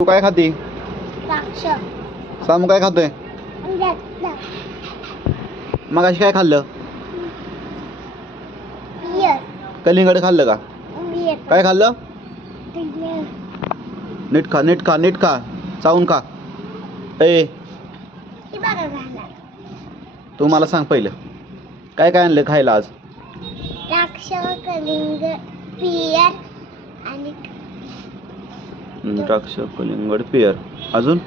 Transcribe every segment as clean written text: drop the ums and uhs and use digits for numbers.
तू काय खाती? द्राक्ष. सामू काय खातोय? मगाशी काय खाल्लं? बियर. कलिंगड खाल्लं का? बियर. काय खाल्लं? नीट खा, नीट खा, नीट खा, चावून खा. ए हे बघा घाला. तू मला सांग पहिलं काय काय आणलं खायला आज? द्राक्ष, कलिंगड, बियर आणि द्राक्ष, कलिंगड, पेर. अजून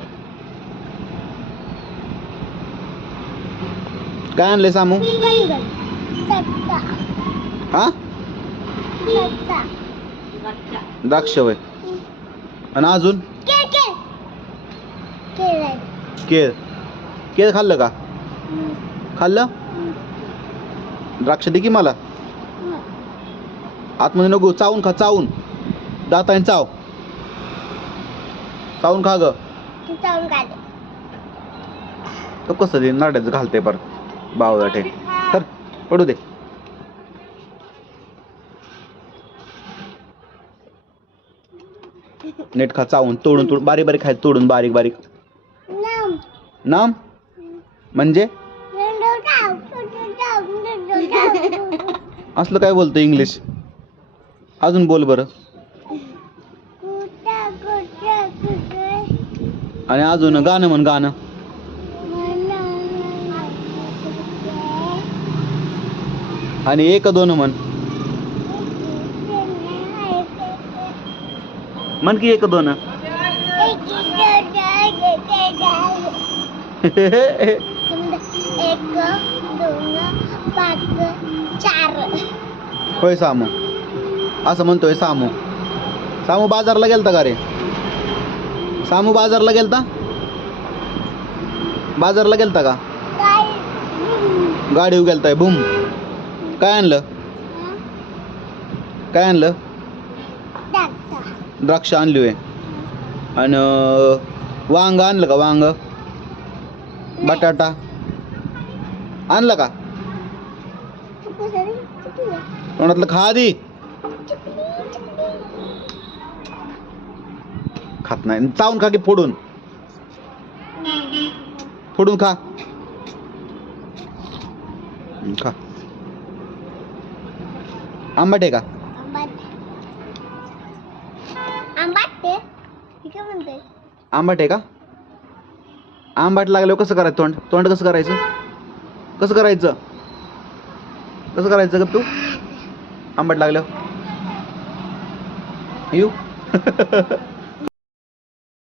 काय आणले सामू? कलिंगड. सत्ता. हा सत्ता. द्राक्ष वय आणि अजून केळ केळ. केळ. केळ. केळ खाल्लं का? खाल्लं? द्राक्ष दे की मला. आतमध्ये नको, चावून खा, चावून दाताने चाव, चावून खा ग. चावून काढ. तो कसं ते नाड्याचं घालते परत बावळाटे. तर पडू दे. नीट खा, चावून, तोडून तोडून बारीक बारीक खाय, तोडून बारीक बारीक. नाम. नाम म्हणजे असलं काय बोलतो इंग्लिश? अजून बोल बरं. आणि अजून गाणं म्हण, गाणं. आणि एक दोन म्हण. म्हण की एक दोन. एक दोन पाच चार. होय सामू, असं म्हणतोय सामू. सामू बाजारला गेलता का रे? सामू बाजारला गेलता? बाजारला गेलता का? गाडीवर गेलताय. बुम. काय आणलं? काय आणलं? द्राक्ष आणली होय. आणि वांग आणलं का? वांग, बटाटा आणलं का? तोंडातलं खा आधी. खात नाही, चावून खा की, फोडून फोडून खा. खा. आंबट आहे का? आंबट आहे का? आंबट लागल्यावर कसं करायचं? तोंड तोंड कसं करायचं? कसं करायचं? कसं करायचं ग तू आंबट लागल्यावर? येऊ